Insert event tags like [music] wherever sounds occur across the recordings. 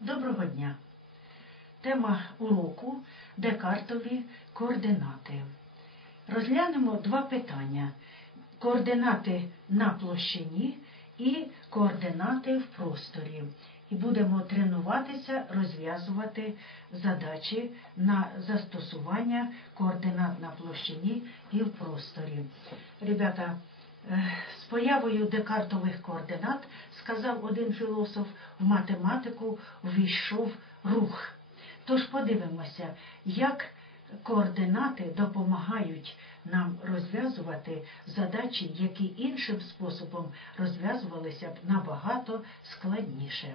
Доброго дня! Тема уроку декартові координати. Розглянемо два питання: координати на площині і координати в просторі. І будемо тренуватися розв'язувати задачі на застосування координат на площині і в просторі. Ребята, з появою декартових координат, сказав один філософ, в математику ввійшов рух. Тож подивимося, як координати допомагають нам розв'язувати задачі, які іншим способом розв'язувалися б набагато складніше.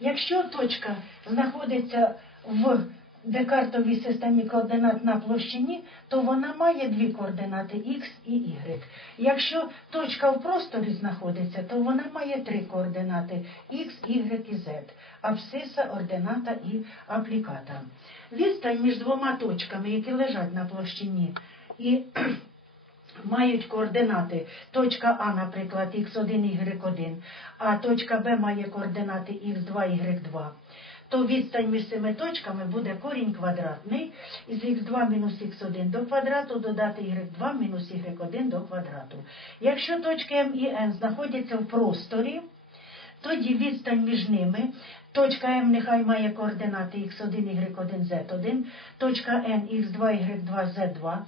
Якщо точка знаходиться в декартовій системі координат на площині, то вона має дві координати Х і Y. Якщо точка в просторі знаходиться, то вона має три координати Х, Y і Z, абсциса, ордината і апліката. Відстань між двома точками, які лежать на площині, і [clears throat] мають координати точка А, наприклад, х1, y1, а точка Б має координати х2, y2, то відстань між цими точками буде корінь квадратний із х2 мінус х1 до квадрату додати y2 мінус y1 до квадрату. Якщо точки М і Н знаходяться в просторі, тоді відстань між ними, точка М нехай має координати х1, y1, z1, точка N, х2, y2, z2,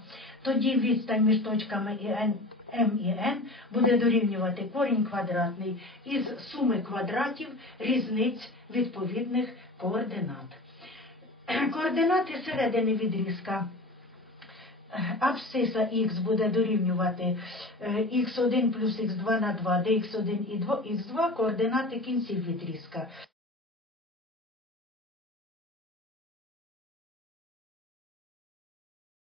тоді відстань між точками і N, М і N буде дорівнювати корінь квадратний із суми квадратів різниць відповідних координат. Координати середини відрізка. Абсциса х буде дорівнювати х1 плюс х2 на 2, де х1 і х2 координати кінців відрізка.